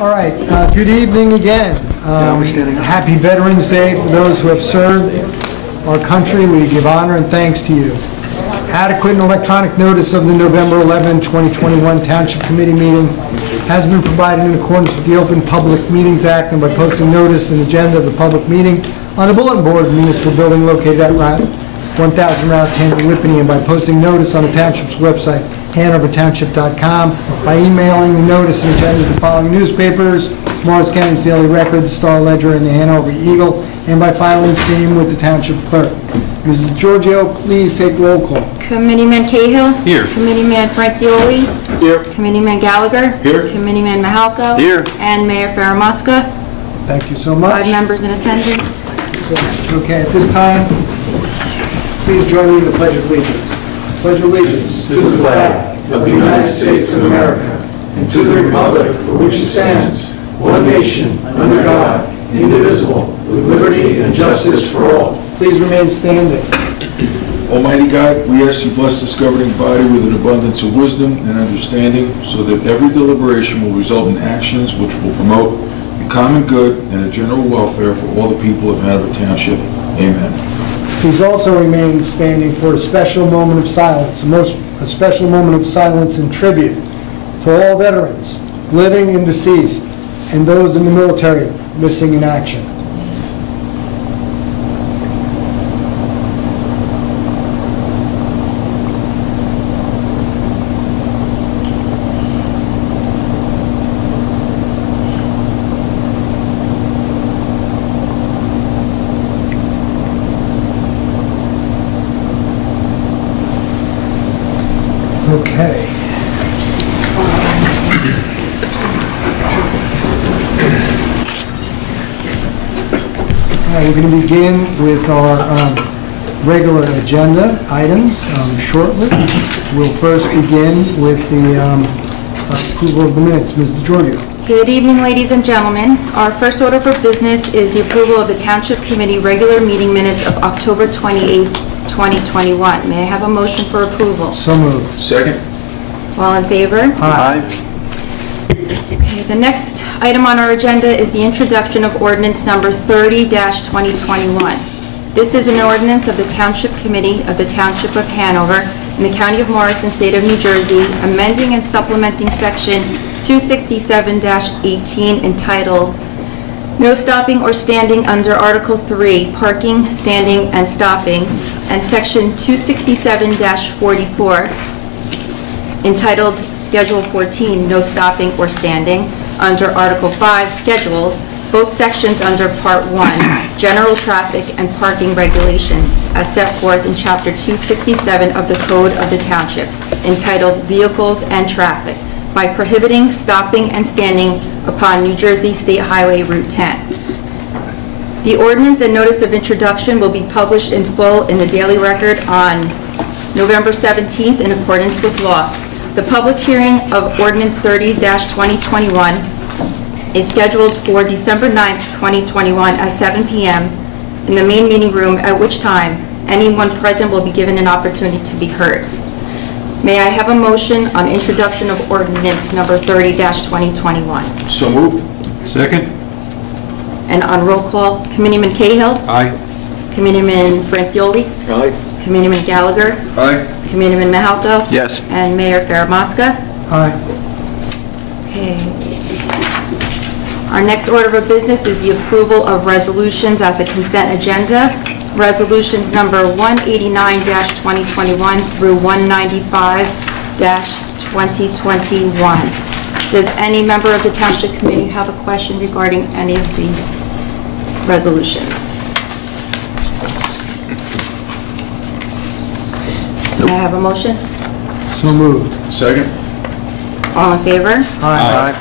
All right, good evening again. Happy Veterans Day for those who have served our country. We give honor and thanks to you. Adequate and electronic notice of the November 11, 2021 Township Committee meeting has been provided in accordance with the Open Public Meetings Act and by posting notice and agenda of the public meeting on the bulletin board of the municipal building located at 1000 Route 10 in Whippany, and by posting notice on the Township's website, hanovertownship.com, by emailing the notice and agenda to the following newspapers: Morris County's Daily Record, the Star Ledger, and the Hanover Eagle, and by filing same with the Township Clerk. Mrs. Giorgio, please take roll call. Committeeman Cahill. Here. Committeeman Francioli. Here. Committeeman Gallagher. Here. Committeeman Mahalko. Here. And Mayor Faramusca. Thank you so much. 5 members in attendance. Okay, at this time, please join me in the Pledge of Allegiance. Pledge allegiance to the flag of the United States of America and to the republic for which it stands, one nation, under God, indivisible, with liberty and justice for all. Please remain standing. Almighty God, we ask you bless this governing body with an abundance of wisdom and understanding, so that every deliberation will result in actions which will promote the common good and the general welfare for all the people of Hanover Township. Amen. Please also remain standing for a special moment of silence, a special moment of silence and tribute to all veterans, living and deceased, and those in the military missing in action. Okay. All right, we're going to begin with our regular agenda items shortly. We'll first begin with the approval of the minutes. Ms. DeGiorgio. Good evening, ladies and gentlemen. Our first order for business is the approval of the Township Committee regular meeting minutes of October 28th, 2021. May I have a motion for approval? So moved. Second. All in favor? Aye. Okay, the next item on our agenda is the introduction of ordinance number 30-2021. This is an ordinance of the Township Committee of the Township of Hanover in the County of Morris and State of New Jersey, amending and supplementing section 267-18 entitled No Stopping or Standing under Article 3, Parking, Standing, and Stopping, and section 267-44 entitled Schedule 14, No Stopping or Standing, under Article 5, Schedules, both sections under Part 1, General Traffic and Parking Regulations, as set forth in Chapter 267 of the Code of the Township, entitled Vehicles and Traffic, by prohibiting stopping and standing upon New Jersey State Highway Route 10. The ordinance and notice of introduction will be published in full in the Daily Record on November 17th in accordance with law. The public hearing of Ordinance 30-2021 is scheduled for December 9th, 2021 at 7 p.m. in the main meeting room, at which time anyone present will be given an opportunity to be heard. May I have a motion on introduction of ordinance number 30-2021? So moved. Second. And on roll call, Committeeman Cahill? Aye. Committeeman Francioli? Aye. Committeeman Gallagher? Aye. Committeeman Mahalko? Yes. And Mayor Faramusca? Aye. Okay. Our next order of business is the approval of resolutions as a consent agenda. Resolutions number 189-2021 through 195-2021. Does any member of the Township Committee have a question regarding any of the resolutions? May I have a motion? So moved. Second. All in favor? Aye.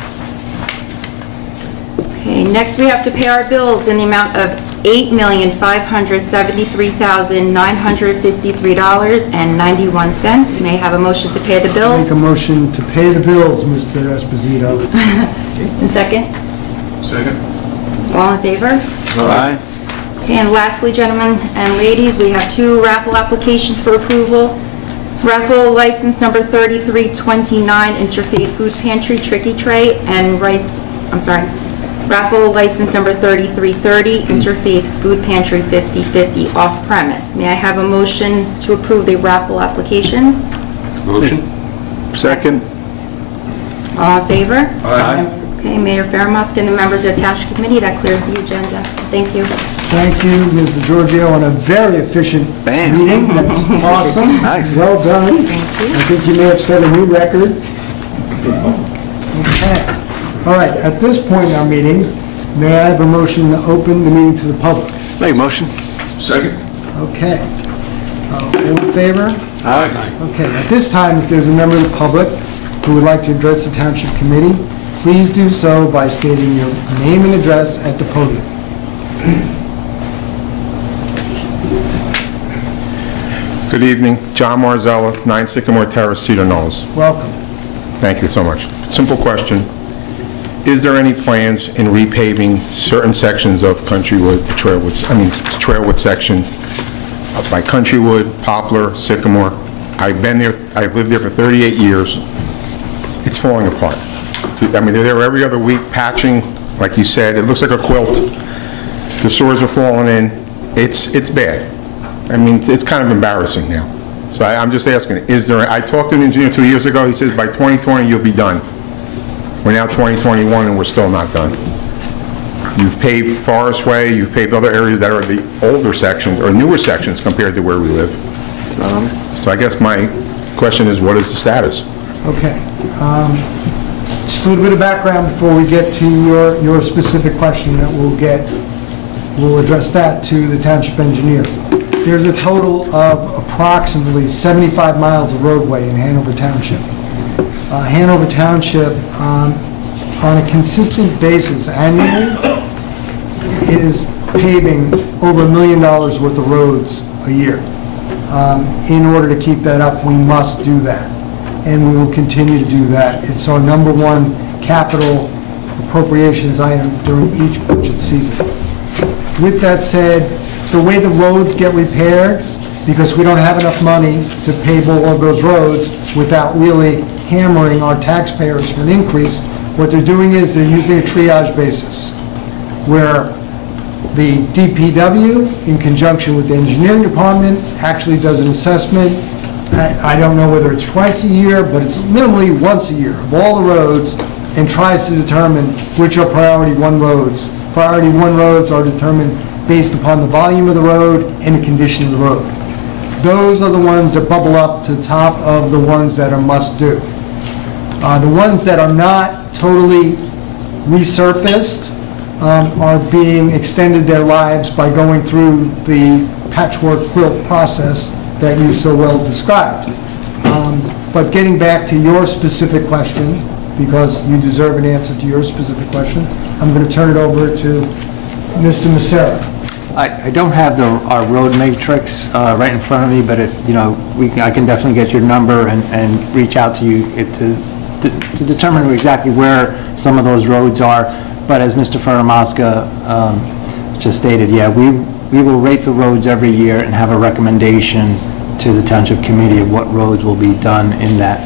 Okay, next we have to pay our bills in the amount of $8,573,953.91. May I have a motion to pay the bills? Make a motion to pay the bills, Mr. Esposito. And second? Second. All in favor? Aye. Okay, and lastly, gentlemen and ladies, we have 2 raffle applications for approval. Raffle license number 3329, Interfaith Food Pantry Tricky Tray, and Raffle license number 3330, Interfaith Food Pantry 50/50 off-premise. May I have a motion to approve the raffle applications? Motion? Second. All in favor? Aye. Okay, Mayor Faramuska and the members of the Township Committee, that clears the agenda. Thank you. Thank you, Ms. DeGiorgio, on a very efficient Bam. meeting. That's awesome. Nice. Well done. Thank you. I think you may have set a new record. Okay. All right, at this point in our meeting, may I have a motion to open the meeting to the public? Make a motion. Second? Okay. All in favor? Aye. Okay, at this time, if there's a member of the public who would like to address the Township Committee, please do so by stating your name and address at the podium. Good evening, John Marzella, 9 Sycamore Terrace, Cedar Knolls. Welcome. Thank you so much. Simple question. Is there any plans in repaving certain sections of Countrywood, the Trailwood section by Countrywood, Poplar, Sycamore? I've been there, I've lived there for 38 years. It's falling apart. I mean, they're there every other week patching, like you said. It looks like a quilt. The sewers are falling in. It's bad. I mean, it's kind of embarrassing now. So I'm just asking, I talked to an engineer 2 years ago, he says by 2020 you'll be done. We're now 2021 and we're still not done. You've paved Forest Way, you've paved other areas that are the older sections, or newer sections compared to where we live. So I guess my question is, what is the status? Okay. Just a little bit of background before we get to your specific question that we'll address that to the Township Engineer. There's a total of approximately 75 miles of roadway in Hanover Township. Hanover Township, on a consistent basis annually, is paving over $1 million worth of roads a year. In order to keep that up, we must do that, and we will continue to do that. It's our #1 capital appropriations item during each budget season. With that said, the way the roads get repaired, because we don't have enough money to pave all of those roads without really hammering our taxpayers for an increase, what they're doing is they're using a triage basis, where the DPW, in conjunction with the engineering department, actually does an assessment. I don't know whether it's twice a year, but it's minimally once a year of all the roads, and tries to determine which are priority 1 roads. Priority 1 roads are determined based upon the volume of the road and the condition of the road. Those are the ones that bubble up to the top of the ones that are must-do. The ones that are not totally resurfaced are being extended their lives by going through the patchwork quilt process that you so well described. But getting back to your specific question, because you deserve an answer to your specific question, I'm going to turn it over to Mr. Massera. I don't have our road matrix right in front of me, but I can definitely get your number and reach out to you to determine exactly where some of those roads are. But as Mr. Faramuska just stated, yeah, we will rate the roads every year and have a recommendation to the Township Committee of what roads will be done in that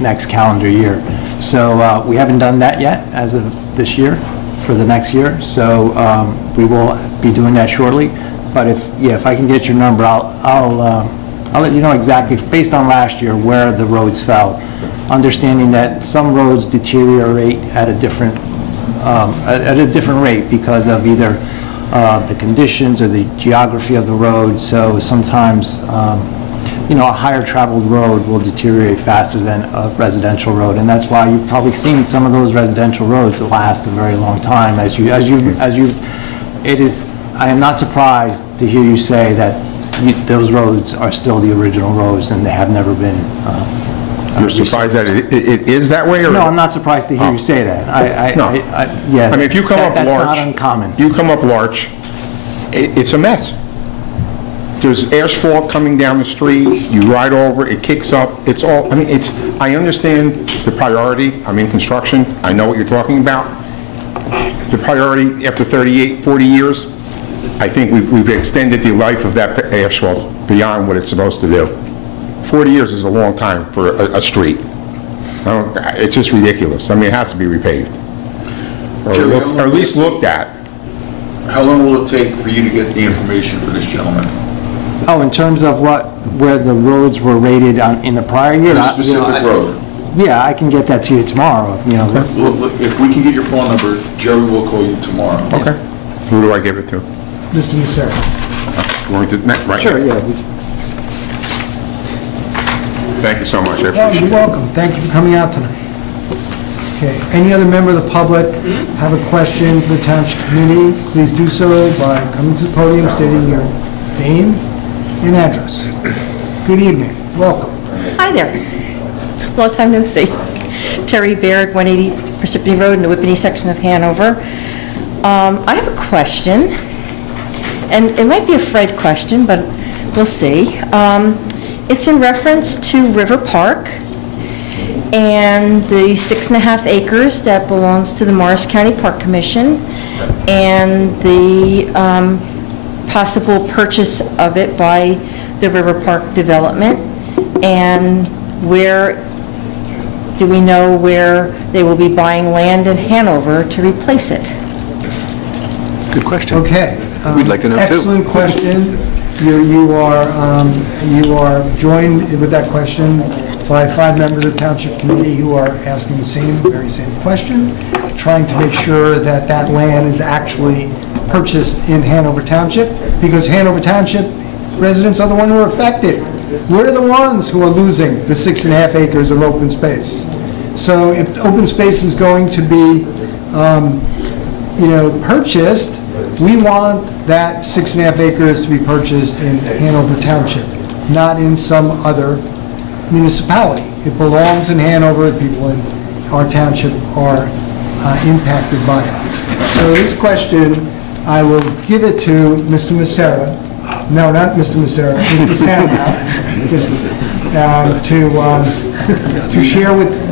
next calendar year. So we haven't done that yet as of this year for the next year. So we will be doing that shortly. But if I can get your number, I'll let you know exactly, based on last year, where the roads fell. Understanding that some roads deteriorate at a different rate because of either the conditions or the geography of the road. So sometimes, a higher traveled road will deteriorate faster than a residential road, and that's why you've probably seen some of those residential roads that last a very long time. I am not surprised to hear you say that those roads are still the original roads and they have never been. You're surprised that it is that way, or? No, I'm not surprised to hear you say that. Yeah. I mean, if you come up Larch, that's not uncommon. You come up Larch, it's a mess. There's asphalt coming down the street, you ride over, it kicks up, it's all, I understand the priority, I'm in construction, I know what you're talking about. The priority after 38, 40 years, I think we've extended the life of that asphalt beyond what it's supposed to do. 40 years is a long time for a street. It's just ridiculous. It has to be repaved. Jerry, or at least looked at. How long will it take for you to get the information for this gentleman? Oh, in terms of where the roads were rated in the prior year? The specific road? Yeah, I can get that to you tomorrow, Well, if we can get your phone number, Jerry will call you tomorrow. Okay. Who do I give it to? Mr. Massaro. Right. Sure, yeah. Thank you so much. I Oh, appreciate you're it. welcome. Thank you for coming out tonight. Okay, any other member of the public have a question for the Township Committee, please do so by coming to the podium, stating your name and address. Good evening, welcome. Hi there. Long time no see. Terry Baird, 180 Parsippany Road in the Whippany section of Hanover. I have a question, and it might be a Fred question, but we'll see. It's in reference to River Park and the 6.5 acres that belongs to the Morris County Park Commission and the possible purchase of it by the River Park Development, and do we know where they will be buying land in Hanover to replace it? Good question. Okay. We'd like to know, too. Excellent question. You are joined with that question by 5 members of the Township Committee who are asking the very same question, trying to make sure that that land is actually purchased in Hanover Township, because Hanover Township residents are the ones who are affected. We're the ones who are losing the 6.5 acres of open space. So if open space is going to be, purchased, we want that 6.5 acres to be purchased in Hanover Township, not in some other municipality. It belongs in Hanover. People in our township are impacted by it. So this question, I will give it to Mr. Massaro. No, not Mr. Massaro, Mr. Sandhout, to share with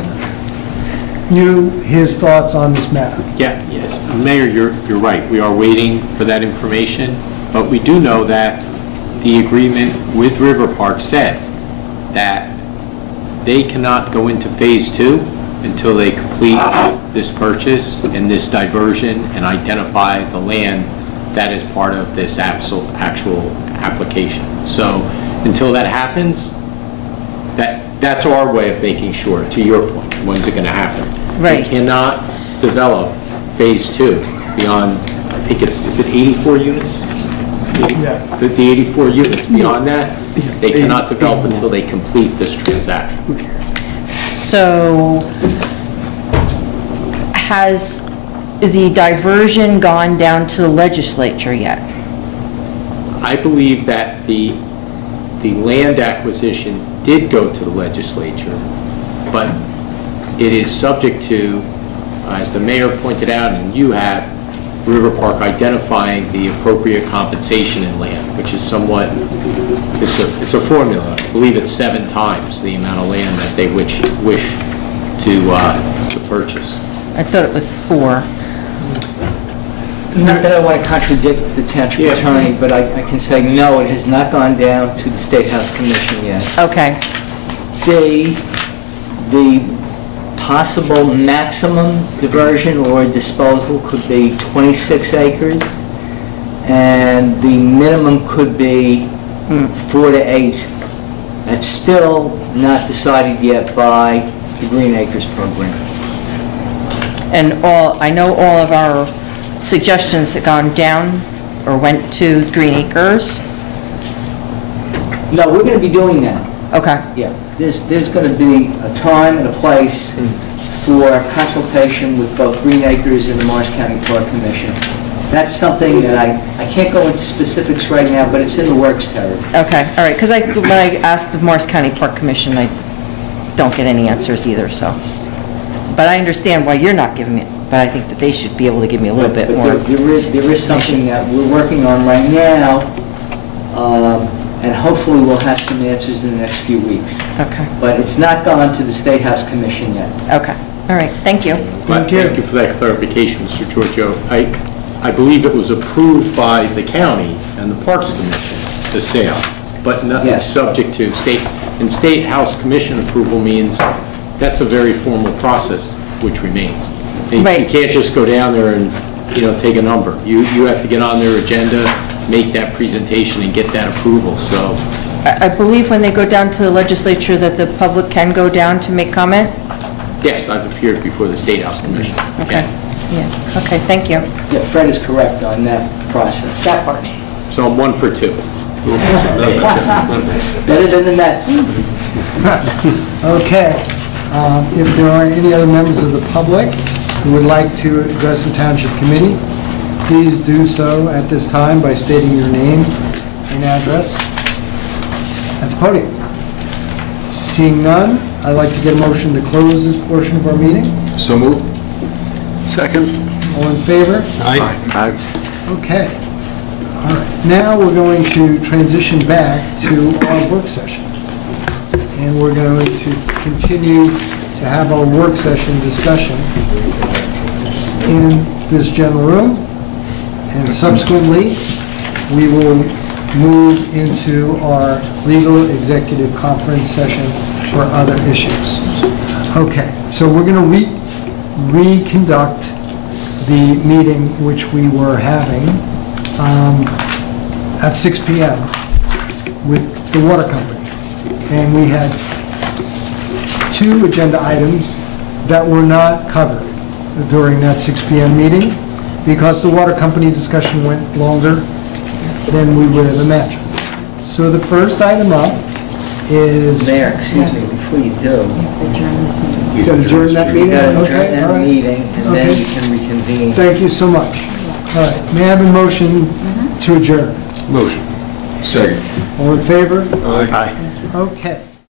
you his thoughts on this matter. Yes. Mayor, you're right. We are waiting for that information, but we do know that the agreement with River Park says that they cannot go into Phase 2 until they complete this purchase and this diversion and identify the land that is part of this actual application. So until that happens, that's our way of making sure, to your point, when's it going to happen? Right. They cannot develop Phase 2 beyond, I think is it 84 units? Yeah. The 84 units, beyond that, they cannot develop until they complete this transaction. So has the diversion gone down to the legislature yet? I believe that the land acquisition did go to the legislature, but it is subject to, as the mayor pointed out, and you have, River Park identifying the appropriate compensation in land, which is somewhat, it's a formula. I believe it's 7 times the amount of land that they wish to purchase. I thought it was 4. Not that I want to contradict the township attorney, but I can say, no, it has not gone down to the State House Commission yet. Okay. The possible maximum diversion or disposal could be 26 acres, and the minimum could be 4 to 8. That's still not decided yet by the Green Acres program. And I know all of our suggestions have gone down or went to Green Acres. No, we're going to be doing that. Okay. Yeah, there's going to be a time and a place for consultation with both Green Acres and the Morris County Park Commission. That's something that I can't go into specifics right now, but it's in the works, Terry. Okay, all right, because when I asked the Morris County Park Commission, I don't get any answers either, so. But I understand why you're not giving me it, but I think that they should be able to give me a little bit more. There is something that we're working on right now, and hopefully we'll have some answers in the next few weeks. Okay. But it's not gone to the State House Commission yet. Okay, all right, thank you. Thank you. Thank you for that clarification, Mr. Giorgio. I believe it was approved by the county and the Parks Commission, the sale, but not Yes. subject to State House Commission approval means that's a very formal process which remains. You Right. can't just go down there and, take a number. You have to get on their agenda, make that presentation, and get that approval, so. I believe when they go down to the legislature that the public can go down to make comment? Yes, I've appeared before the State House Commission. Okay. Yeah, okay, thank you. Yeah, Fred is correct on that process. That part. So I'm 1 for 2. Better than the Mets. Okay. If there are any other members of the public who would like to address the Township Committee, please do so at this time by stating your name and address at the podium. Seeing none, I'd like to get a motion to close this portion of our meeting. So moved. Second. All in favor? Aye. Okay. All right. Now we're going to transition back to our work session. And we're going to continue to have our work session discussion in this general room. And subsequently, we will move into our legal executive conference session for other issues. Okay, so we're going to reconduct the meeting which we were having at 6 p.m. with the water company. And we had 2 agenda items that were not covered during that 6 p.m. meeting because the water company discussion went longer than we would have imagined. So the first item up is... Mayor, excuse me, before you do, You can adjourn that meeting? you gotta Okay, adjourn all that right. meeting, and then Okay. you can reconvene. Thank you so much. All right, may I have a motion to adjourn? Motion. Second. All in favor? Aye. Okay.